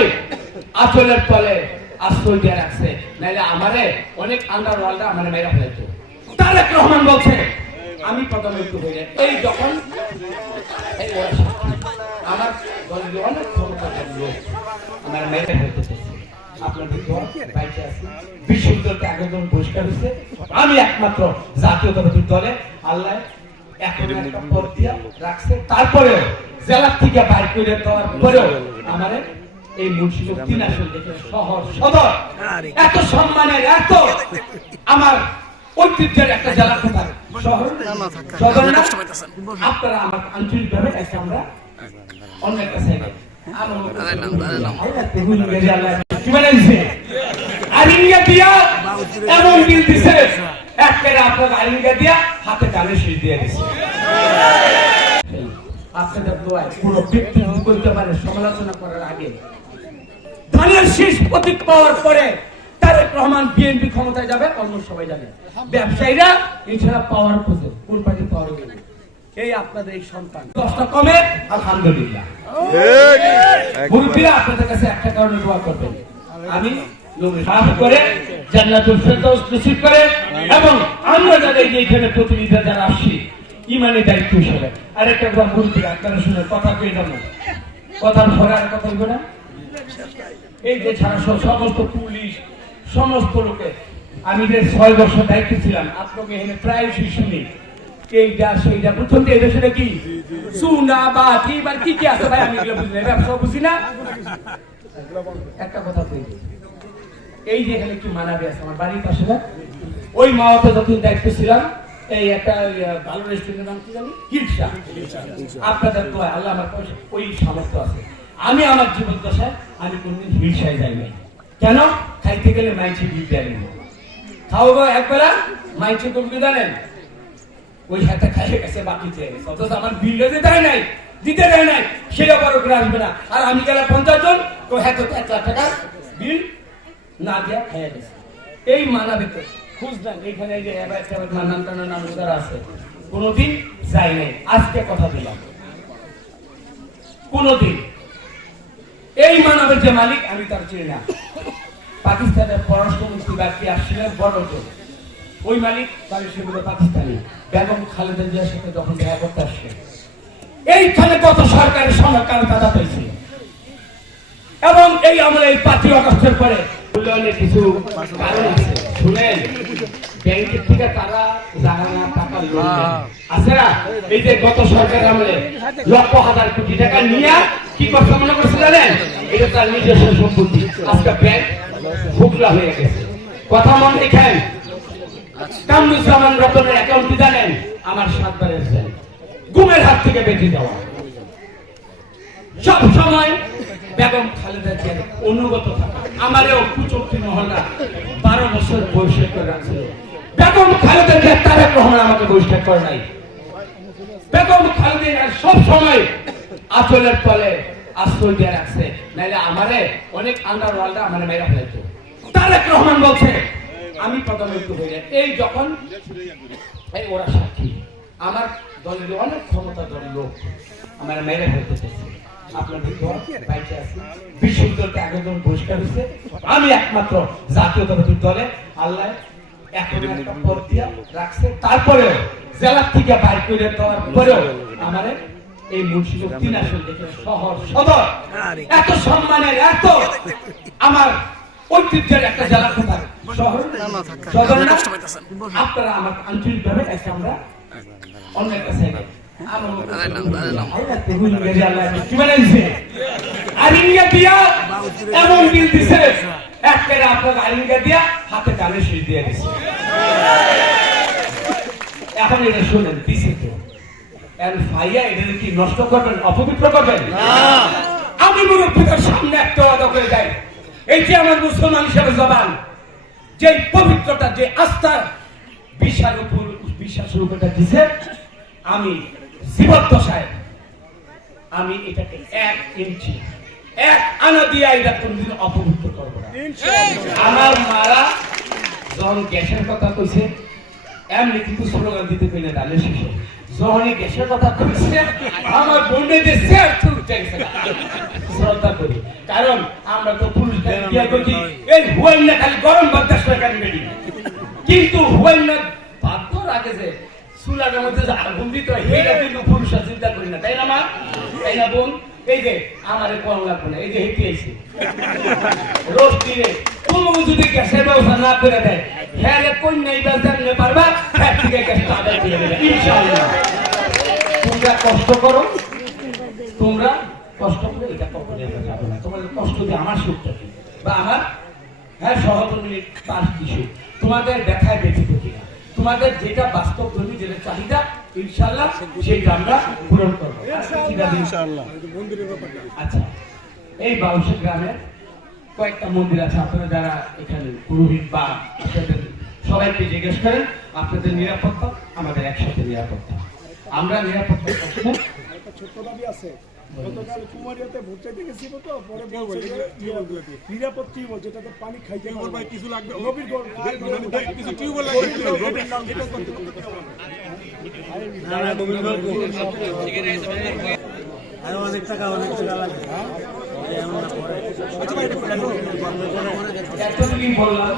সময় আঁচলের তলে আশ্রয় দিয়ে রাখছে, নাইলে আমারে অনেক আন্ডারওয়ার্ল্ডে আমার মেয়েরা ফেলতো। তারেক রহমান বলছে আমি প্রধানমন্ত্রী হয়ে যাই, এই যখন আমার দলীয় অনেক ক্ষমতার লোক আমার মেয়েরা ফেলতেছে। আপনার বাইকে আছে বিশ্ববিদ্যালয়তে আবেদন পরিষ্কার হয়েছে, আমি একমাত্র জাতীয়তাবাদী দলে আল্লাহ এখন একটা পদ দিয়া রাখছে। তারপরে জেলা থেকে বাইর করে দেওয়ার পরেও আমার এই মুন্সিগঞ্জ 3 আসন থেকে শহর সদর এত সম্মানের, এত আমার ঐতিহ্যের একটা জেলা কোথার শহর সদর না। আপনারা আমার আঞ্চলিকভাবে আমরা অন্য একটা সাইডে এমন বিল দিছে আপনার আইনগা দিয়া হাতে কানে শীষ দিয়ে দিছে। আপনাদের দোয়ায় পুরো ব্যক্তি করতে পারে সমালোচনা করার আগে ধানের শীষ প্রতীক পাওয়ার পরে তারেক রহমান বিএনপি ক্ষমতায় যাবে, অন্য সবাই যাবে। ব্যবসায়ীরা এছাড়া পাওয়ার খুঁজে কোন পার্টি পাওয়ার গেলে এই আপনাদের এই সন্তান কষ্ট কমে আলহামদুলিল্লাহ। মুরব্বীরা আপনাদের কাছে একটা কারণে দোয়া করবেন, আমি মাফ করে জান্নাতুল ফেরদাউস নসিব করে, এবং আমরা যারা এইখানে প্রতিনিধি যারা আসছি ইমানি দায়িত্ব হিসেবে আরেকটা কথা মুরব্বীরা আপনারা শুনে কথা পেয়ে যাবো, কথার পরে আর কথা বলবো না। এই যে ছাড়া সমস্ত পুলিশ সমস্ত লোকে আমি যে 6 বছর দায়িত্ব ছিলাম, আপনাকে এখানে প্রায় শুনি এইটা সেইটা প্রথম এই দেশে কি সুনা বা কি কি আছে ভাই, আমি এগুলো বুঝি না, ব্যবসা বুঝি না। একটা কথা বলি, এই যে এখানে কি মানাবে আছে আমার বাড়ির পাশে না, ওই মাওয়াতে যতদিন দায়িত্ব ছিলাম এই একটা ভালো রেস্টুরেন্টের নাম কি জানি হিলসা, আপনাদের তো আল্লাহ আমার ওই সামর্থ্য আছে। আমি আমার জীবন দশায় আমি কোনদিন হিলসায় যাই নাই, কেন খাইতে গেলে মাইছে বিল দেয়, খাওয়া একবেলা মাইছে করবে জানেন ওই হাতে খাইয়ে গেছে বাকি চেয়ে গেছে, অথচ আমার বিল দিতে দেয় নাই, সেটা বড় করে আসবে না। আর আমি গেলাম 50 জন তো হ্যাঁ 1 লাখ টাকা বিল না দেয়া খাইয়ে গেছে। এই মানাবে তো খুঁজলেন এইখানে যে নানান টানা নাম যারা আছে কোনোদিন যাই নাই, আজকে কথা দিলাম কোনোদিন এই মানবের যে মালিক আমি তার চিনি না। পাকিস্তানের পররাষ্ট্রমন্ত্রী ব্যক্তি আসছিলেন বড়, ওই মালিক তার সেগুলো পাকিস্তানি বেগম খালেদা জিয়ার সাথে যখন দেখা করতে আসছে, এইখানে কত সরকারের সঙ্গে কারো দাদা পেয়েছিল, এবং এই আমরা এই 5 আগস্টের পরে উন্নয়নের কিছু কারণ আছে শুনেন। ব্যাংকের থেকে তারা জানা টাকা লোন আছে না, এই যে গত সরকার আমলে লক্ষ হাজার কোটি টাকা নিয়ে কি করছে মনে করছে জানেন, এটা তার নিজস্ব সম্পত্তি, আজকে ব্যাংক ফুকলা হয়ে গেছে। কথা মন দেখেন, কামরুজ্জামান রতনের অ্যাকাউন্ট কি জানেন, আমার 7 বারের জেল, গুমের হাত থেকে বেঁচে যাওয়া। সব সময় বেগম খালেদা জিয়ার অনুগত থাকা, আমারও কুচক্তি মহল্লা 12 বছর বয়সে করে রাখছিল। বেগম খালেদা জিয়া তারেক রহমান আমাকে বহিষ্কার করে নাই। বেগম খালেদা জিয়া সব সময় আঁচলের তলে আশ্রয় দিয়ে রাখছে, নাইলে আমারে অনেক আন্ডারওয়ার্ল্ডে আমার মেয়েরা ফেলতো। তারেক রহমান বলছে আমি প্রধানমন্ত্রী হয়ে যাই, এই যখন এই ওরা সাক্ষী আমার দলীয় অনেক ক্ষমতার লোক আমার মেয়েরা ফেলতেছে। আপনার বাইকে আছে বিশ্ববিদ্যালয়তে আবেদন পরিষ্কার হয়েছে, আমি একমাত্র জাতীয়তাবাদী দলে আল্লাহ এখন একটা পদ দিয়া রাখছে। তারপরেও জেলা থেকে বাইর করে দেওয়ার পরেও আমার এই মুন্সিগঞ্জ 3 আসন থেকে শহর সদর এত সম্মানের, এত আমার ঐতিহ্যের একটা জেলা কোথার শহর সদর না। আপনারা আমার আঞ্চলিকভাবে আমরা অন্য একটা সাইডে এমন বিল দিছে আপনার আইনগা দিয়া হাতে কানে শীষ দিয়ে দিছে। এখন এটা শুনেন দিছে তো ভাইয়া, এটা কি নষ্ট করবেন, অপবিত্র করবেন? আমি মুরব্বীদের সামনে একটা ওয়াদা করে যাই, এই যে আমার মুসলমান হিসেবে জবান, যে পবিত্রতা, যে আস্থার বিশ্বাসের উপর দিছে, আমি জীবদ্দশায় আমি এটাকে 1 ইঞ্চি 1 আনা দিয়ে এটা কোনদিন অপবিত্র করবো না। আমার মারা যখন গ্যাসের কথা কইছে এমনি কিন্তু স্লোগান দিতে পেলে দালের শেষে যখনই গ্যাসের কথা কইছে আমার বন্ডে যে শেয়ার শ্রদ্ধা করি, কারণ আমরা তো পুরুষ বিয়ে করছি এই হুয়াইন না খালি গরম বাতাস লাগান বেরি, কিন্তু হুয়াইন না ভাত রাখে যে চুলাটার মধ্যে যে আগুন দিত এটা কিন্তু পুরুষরা চিন্তা করি না, তাই না মা? তাই না বোন? এই যে আমার কম লাগবে না, এই যে হেঁটে আইছি রোজ দিনে তুমি যদি গ্যাসের ব্যবস্থা না করে দেয় হ্যাঁ কন্যা এইবার জানলে পারবা হ্যাঁ থেকে গ্যাসটা আদায় দিয়ে দেবে ইনশাআল্লাহ। তোমরা কষ্ট করো, তোমরা কষ্ট করে এটা কখনো যাবে না, তোমাদের কষ্ট দিয়ে আমার সুখটা কি বা আমার হ্যাঁ সহকর্মীর তার কিছু তোমাদের দেখায় ব্যথিত কিনা, তোমাদের যেটা বাস্তব ধর্মী যেটা চাহিদা ইনশাআল্লাহ সেইটা আমরা পূরণ করবো ইনশাআল্লাহ। আচ্ছা, এই বাউসা গ্রামের কয়েকটা মন্দির আছে, আপনারা যারা এখানে পুরোহিত বা আপনাদের সবাইকে জিজ্ঞেস করেন আপনাদের নিরাপত্তা আমাদের একসাথে নিরাপত্তা, আমরা নিরাপত্তা ছোট্ট দাবি আছে। গতকাল কুমারিয়াতে ভোট চাইতে গেছিল তো পরে নিরাপদ টিউবওয়েল যেটাতে পানি খাইতে পারবে কিছু লাগবে নবীর কিছু টিউবওয়েল অনেক টাকা লাগে। এতটুকুই বললাম,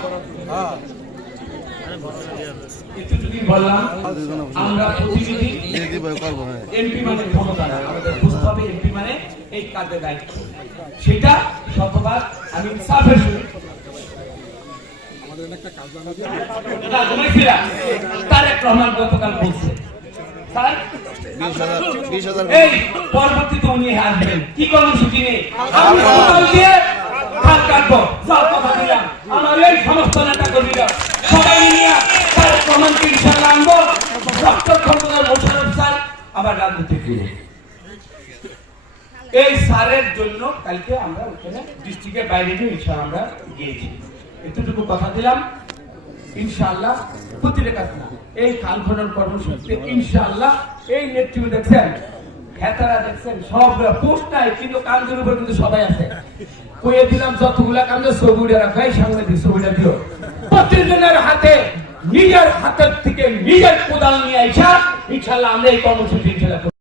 এতটুকুই বললাম আমরা প্রতিনিধি এমপি মানে ক্ষমতা না, আমাদের বুঝতে হবে এমপি মানে এই কাজের দায়িত্ব, সেটা শতভাগ আমি সাফের শুনি। তারেক রহমান গতকাল বলছে এই পরবর্তীতে উনি আসবেন কি কর্মসূচি নেই, আমি সকাল দিয়ে খাল কাটবো যার কথা দিলাম, আমার এই সমস্ত নেতা কর্মীরা সবাই নিয়ে তারেক রহমানকে ইনশাআল্লাহ আনবো, ডক্টর খন্দকার মোশাররফ স্যার আবার রাজনীতি করবো। এই স্যারের জন্য কালকে আমরা ওখানে ডিস্ট্রিক্টের বাইরে গিয়ে ইনশাআল্লাহ আমরা গিয়েছি, এতটুকু কথা দিলাম। ইনশাআল্লাহ প্রতিটা কাজ না এই খাল খনন কর্মসূচিতে ইনশাআল্লাহ এই নেতৃত্ব দেখছেন খেতারা দেখছেন সবগুলা পোস্ট নাই কিন্তু কামদের উপর কিন্তু সবাই আছে, কইয়ে দিলাম যতগুলা কামদের ছবিটা রাখাই সামনে দিয়ে ছবিটা দিও, প্রতিজনের হাতে নিজের হাতের থেকে নিজের কোদাল নিয়ে আইসা ইনশাআল্লাহ আমরা এই কর্মসূচি